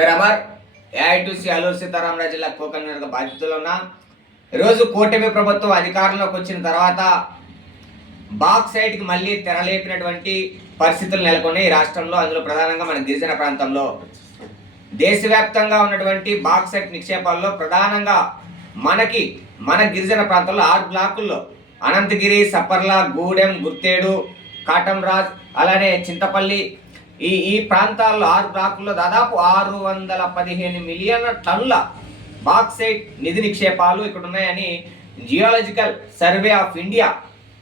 పేరు అమర్, ఏఐటీసీ అల్లూరు సీతారామరాజు జిల్లా కోకల్నగర్ బాధితులు ఉన్నా. ఈరోజు కూటమి ప్రభుత్వం అధికారంలోకి వచ్చిన తర్వాత బాక్సైట్కి మళ్ళీ తెరలేపినటువంటి పరిస్థితులు నెలకొని ఈ రాష్ట్రంలో, అందులో ప్రధానంగా మన గిరిజన ప్రాంతంలో దేశవ్యాప్తంగా ఉన్నటువంటి బాక్సైట్ నిక్షేపాల్లో ప్రధానంగా మన గిరిజన ప్రాంతంలో 6 బ్లాకుల్లో అనంతగిరి, సప్పర్ల, గూడెం, గుర్తేడు, కాటంరాజ్, అలానే చింతపల్లి ఈ ప్రాంతాల్లో 6 బ్లాకుల్లో దాదాపు 615 మిలియన్ల టన్నుల బాక్సైట్ నిధి నిక్షేపాలు ఇక్కడ ఉన్నాయని జియోలాజికల్ సర్వే ఆఫ్ ఇండియా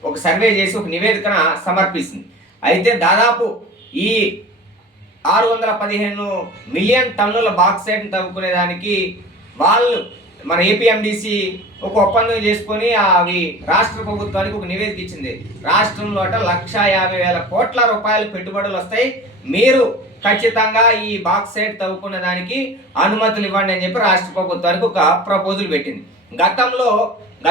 ఒక సర్వే చేసి ఒక నివేదికన సమర్పిస్తుంది. అయితే దాదాపు ఈ 615 మిలియన్ టన్నుల బాక్సైట్ని తవ్వుకునేదానికి వాళ్ళు మన ఏపీఎండిసి ఒక ఒప్పందం చేసుకొని అవి రాష్ట్ర ప్రభుత్వానికి ఒక నివేదిక ఇచ్చింది. రాష్ట్రంలో 1,50,000 కోట్ల రూపాయలు పెట్టుబడులు వస్తాయి, మీరు ఖచ్చితంగా ఈ బాక్సైట్ తవ్వుకునే దానికి అనుమతులు ఇవ్వండి అని చెప్పి రాష్ట్ర ప్రభుత్వానికి ఒక ప్రపోజల్ పెట్టింది.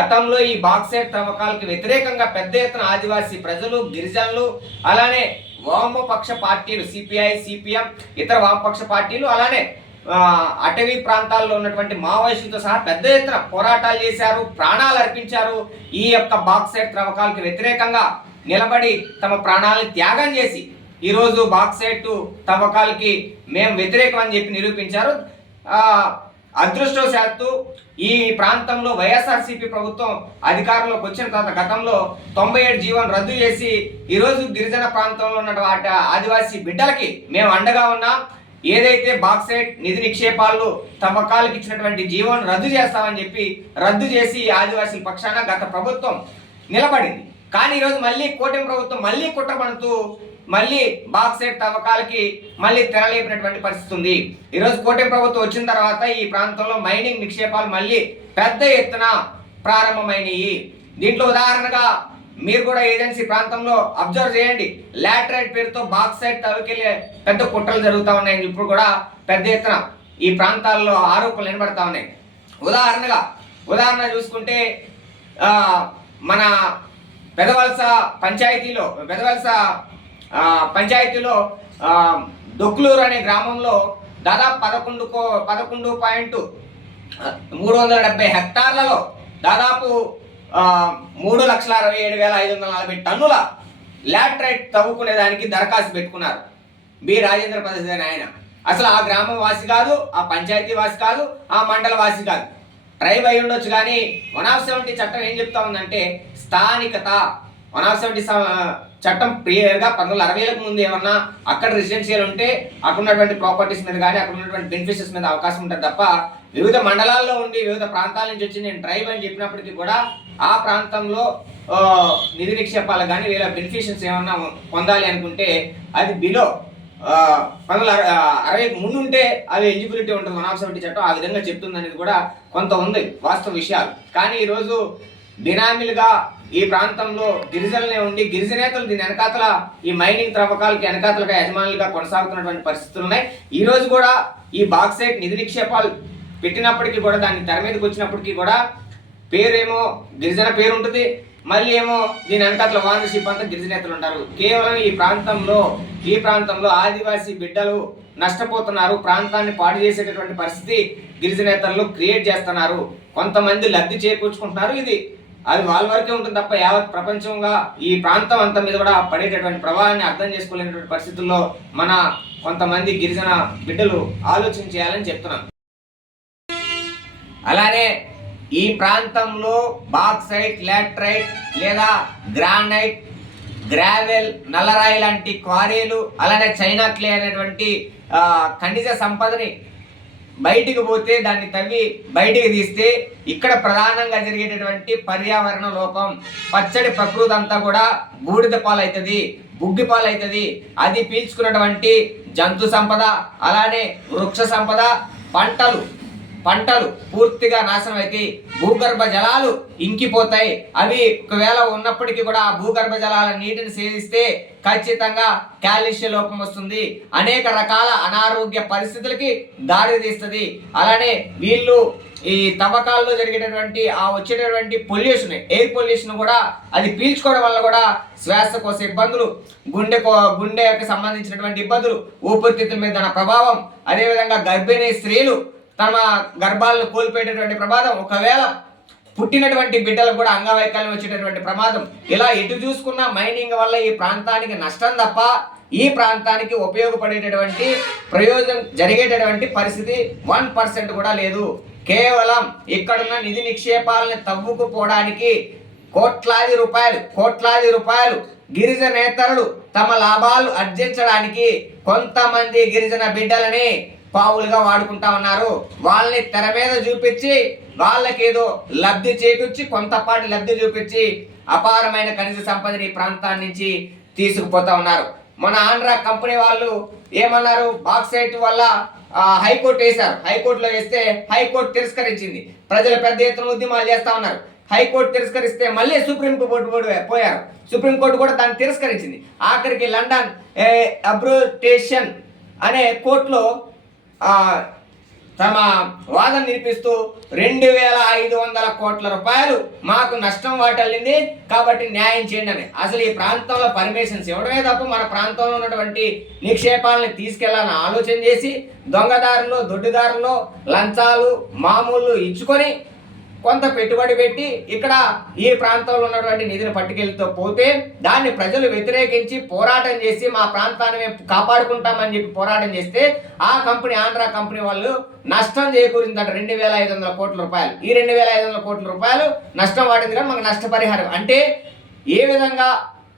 గతంలో ఈ బాక్సైట్ తవ్వకాలకు వ్యతిరేకంగా పెద్ద ఎత్తున ఆదివాసీ ప్రజలు, గిరిజనులు, అలానే వామపక్ష పార్టీలు సిపిఐ, సిపిఎం, ఇతర వామపక్ష పార్టీలు, అలానే అటవీ ప్రాంతాల్లో ఉన్నటువంటి మావోయిస్టులతో సహా పెద్ద ఎత్తున పోరాటాలు చేశారు, ప్రాణాలు అర్పించారు. ఈ యొక్క బాక్సైట్ త్రవ్వకాలకు వ్యతిరేకంగా నిలబడి తమ ప్రాణాలను త్యాగం చేసి ఈరోజు బాక్సైట్ తవ్వకాలకి మేము వ్యతిరేకం అని చెప్పి నిరూపించారు. అదృష్టవశాత్తు ఈ ప్రాంతంలో వైఎస్ఆర్సీపీ ప్రభుత్వం అధికారంలోకి వచ్చిన తర్వాత గతంలో 97 జీవోను రద్దు చేసి ఈరోజు గిరిజన ప్రాంతంలో ఉన్న ఆదివాసీ బిడ్డలకి మేము అండగా ఉన్నాం. ఏదైతే బాక్సైట్ నిధి నిక్షేపాలు తవ్వకాలకు ఇచ్చినటువంటి జీవోను రద్దు చేస్తామని చెప్పి రద్దు చేసి ఆదివాసీల పక్షాన గత ప్రభుత్వం నిలబడింది. కానీ ఈరోజు మళ్ళీ కూటమి ప్రభుత్వం మళ్ళీ కుట్రపడుతూ మళ్ళీ బాక్సైట్ తవ్వకాలకి మళ్ళీ తెరలేపినటువంటి పరిస్థితి ఉంది. ఈరోజు కూటమి ప్రభుత్వం వచ్చిన తర్వాత ఈ ప్రాంతంలో మైనింగ్ నిక్షేపాలు మళ్ళీ పెద్ద ఎత్తున ప్రారంభమైనవి. దీంట్లో ఉదాహరణగా మీరు కూడా ఏజెన్సీ ప్రాంతంలో అబ్జర్వ్ చేయండి, లాటరైట్ పేరుతో బాక్సైట్ తవ్వకెళ్ళే పెద్ద కుట్రలు జరుగుతూ ఉన్నాయని ఇప్పుడు కూడా పెద్ద ఎత్తున ఈ ప్రాంతాల్లో ఆరోపణలు వినబడతా ఉన్నాయి. ఉదాహరణ చూసుకుంటే మన పెదవలస పంచాయతీలో దొక్లూరు అనే గ్రామంలో దాదాపు 11.370 హెక్టార్లలో దాదాపు 3,67,540 టన్నుల లాటరైట్ తవ్వుకునేదానికి దరఖాస్తు పెట్టుకున్నారు బి రాజేంద్ర ప్రసాద్ అని ఆయన. అసలు ఆ గ్రామం వాసి కాదు, ఆ పంచాయతీ వాసి కాదు, ఆ మండల వాసి కాదు, ట్రైబ్ అయి ఉండొచ్చు. కానీ 170 చట్టం ఏం చెప్తా ఉందంటే స్థానికత. 170 చట్టం క్లియర్గా 1960లకు ముందు ఏమన్నా అక్కడ రెసిడెన్షియల్ ఉంటే అక్కడ ఉన్నటువంటి ప్రాపర్టీస్ మీద కానీ అక్కడ ఉన్నటువంటి బెనిఫిషియర్స్ మీద అవకాశం ఉంటుంది తప్ప వివిధ మండలాల్లో ఉండి వివిధ ప్రాంతాల నుంచి వచ్చి నేను ట్రైబ్ అని చెప్పినప్పటికీ కూడా ఆ ప్రాంతంలో నిధి నిక్షేపాలు కానీ వీళ్ళ బెనిఫిషియర్స్ ఏమన్నా పొందాలి అనుకుంటే అది బిలో 1960 ముందు ఉంటే అవి ఎలిజిబిలిటీ ఉంటుంది. 170 చట్టం ఆ విధంగా చెప్తుంది అనేది కూడా కొంత ఉంది వాస్తవ విషయాలు. కానీ ఈరోజు బినామీలుగా ఈ ప్రాంతంలో గిరిజనులే ఉండి గిరిజనేతలు దీని వెనకాతల ఈ మైనింగ్ త్రవ్వకాలకి వెనకాతలుగా యజమానులుగా కొనసాగుతున్నటువంటి పరిస్థితులు ఉన్నాయి. ఈ రోజు కూడా ఈ బాక్సైట్ నిధి నిక్షేపాలు పెట్టినప్పటికీ కూడా దాన్ని తెర మీదకి వచ్చినప్పటికీ కూడా పేరేమో గిరిజన పేరు ఉంటుంది, మళ్ళీ ఏమో దీని వెనకాతల ఓనర్షిప్ అంతా గిరిజనేతలు ఉంటారు. కేవలం ఈ ప్రాంతంలో ఆదివాసీ బిడ్డలు నష్టపోతున్నారు, ప్రాంతాన్ని పాడు చేసేటటువంటి పరిస్థితి గిరిజనేతలు క్రియేట్ చేస్తున్నారు, కొంతమంది లబ్ధి చేకూర్చుకుంటున్నారు. అది వాళ్ళ వరకే ఉంటుంది తప్ప యావత్ ప్రపంచంగా ఈ ప్రాంతం అంతా మీద కూడా పడేటటువంటి ప్రభావాన్ని అర్థం చేసుకోలేనటువంటి పరిస్థితుల్లో మన కొంతమంది గిరిజన బిడ్డలు ఆలోచన చేయాలని చెప్తున్నాను. అలానే ఈ ప్రాంతంలో బాక్సైట్, లాటరైట్ లేదా గ్రానైట్, గ్రావెల్, నల్లరాయి లాంటి క్వారీలు, అలానే చైనా క్లే అనేటువంటి ఖనిజ సంపదని బయటికి పోతే దాన్ని తవ్వి బయటికి తీస్తే ఇక్కడ ప్రధానంగా జరిగేటటువంటి పర్యావరణ లోపం, పచ్చడి ప్రకృతి అంతా కూడా బూడిద పాలవుతుంది, బుగ్గి పాలవుతుంది. అది పీల్చుకున్నటువంటి జంతు సంపద, అలానే వృక్ష సంపద, పంటలు పంటలు పూర్తిగా నాశనం అవుతాయి, భూగర్భ జలాలు ఇంకిపోతాయి. అవి ఒకవేళ ఉన్నప్పటికీ కూడా ఆ భూగర్భ జలాల నీటిని సేవిస్తే ఖచ్చితంగా కాల్షియం లోపం వస్తుంది, అనేక రకాల అనారోగ్య పరిస్థితులకి దారి తీస్తుంది. అలానే వీళ్ళు ఈ తవ్వకాల్లో జరిగేటటువంటి ఆ వచ్చేటటువంటి పొల్యూషన్, ఎయిర్ పొల్యూషన్ కూడా అది పీల్చుకోవడం వల్ల కూడా శ్వాసకోశ ఇబ్బందులు, గుండెకి సంబంధించినటువంటి ఇబ్బందులు, ఊపిరితిత్తుల మీద దాని ప్రభావం, అదేవిధంగా గర్భిణీ స్త్రీలు తమ గర్భాలను కోల్పోయేటటువంటి ప్రమాదం, ఒకవేళ పుట్టినటువంటి బిడ్డలకు కూడా అంగవైకల్యం వచ్చేటటువంటి ప్రమాదం. ఇలా ఎటు చూసుకున్న మైనింగ్ వల్ల ఈ ప్రాంతానికి నష్టం తప్ప ఈ ప్రాంతానికి ఉపయోగపడేటటువంటి ప్రయోజనం జరిగేటటువంటి పరిస్థితి 1% కూడా లేదు. కేవలం ఇక్కడున్న నిధి నిక్షేపాలను తవ్వుకుపోవడానికి కోట్లాది రూపాయలు గిరిజనేతరులు తమ లాభాలు ఆర్జించడానికి కొంతమంది గిరిజన బిడ్డలని పావులుగా వాడుకుంటా ఉన్నారు. వాళ్ళని తెర మీద చూపించి వాళ్ళకేదో లబ్ధి చేకూర్చి కొంతపాటి లబ్ధి చూపించి అపారమైన ఖనిజ సంపదని ప్రాంతాన్ని నుంచి తీసుకుపోతా ఉన్నారు. మన ఆంధ్ర కంపెనీ వాళ్ళు ఏమన్నారు, బాక్సైట్ వల్ల హైకోర్టు వేశారు. హైకోర్టులో వేస్తే హైకోర్టు తిరస్కరించింది. ప్రజలు పెద్ద ఎత్తున ఉద్యమాలు చేస్తా ఉన్నారు. హైకోర్టు తిరస్కరిస్తే మళ్ళీ సుప్రీంకోర్టు పోయారు. సుప్రీంకోర్టు కూడా దాన్ని తిరస్కరించింది. ఆఖరికి లండన్ అబ్రోటేషన్ అనే కోర్టులో తమ వాదన వినిపిస్తూ 2500 కోట్ల రూపాయలు మాకు నష్టం వాటిల్లింది కాబట్టి న్యాయం చేయండి అని. అసలు ఈ ప్రాంతంలో పర్మిషన్స్ ఇవ్వడమే తప్ప మన ప్రాంతంలో ఉన్నటువంటి నిక్షేపాలను తీసుకెళ్లాలని ఆలోచన చేసి దొంగదారులు, దొడ్డిదారులు, లంచాలు మామూలు ఇచ్చుకొని కొంత పెట్టుబడి పెట్టి ఇక్కడ ఈ ప్రాంతంలో ఉన్నటువంటి నిధిని పట్టుకెళ్తూ పోతే దాన్ని ప్రజలు వ్యతిరేకించి పోరాటం చేసి మా ప్రాంతాన్ని మేము కాపాడుకుంటామని చెప్పి పోరాటం చేస్తే ఆ కంపెనీ, ఆంధ్ర కంపెనీ వాళ్ళు నష్టం చేకూరిందట 2500 కోట్ల రూపాయలు. ఈ 2500 కోట్ల రూపాయలు నష్టం వాడింది కానీ మాకు నష్టపరిహారం అంటే ఏ విధంగా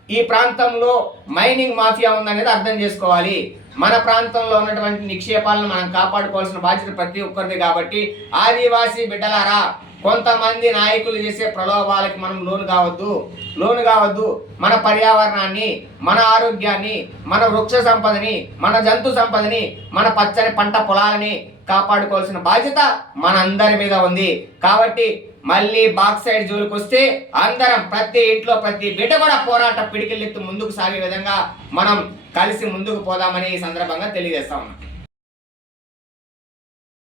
ఈ ప్రాంతంలో మైనింగ్ మాఫియా ఉందనేది అర్థం చేసుకోవాలి. మన ప్రాంతంలో ఉన్నటువంటి నిక్షేపాలను మనం కాపాడుకోవాల్సిన బాధ్యత ప్రతి ఒక్కరిది. కాబట్టి ఆదివాసీ బిడ్డలారా, కొంతమంది నాయకులు చేసే ప్రలోభాలకి మనం లోను కావద్దు. మన పర్యావరణాన్ని, మన ఆరోగ్యాన్ని, మన వృక్ష సంపదని, మన జంతు సంపదని, మన పచ్చని పంట పొలాలని కాపాడుకోవాల్సిన బాధ్యత మనందరి మీద ఉంది. కాబట్టి మళ్ళీ బాక్సైడ్ జోలికి వస్తే అందరం ప్రతి ఇంట్లో ప్రతి బిడ్డ కూడా పోరాట పిడికిలెత్తు ముందుకు సాగే విధంగా మనం కలిసి ముందుకు పోదామని ఈ సందర్భంగా తెలియజేస్తా ఉన్నాం.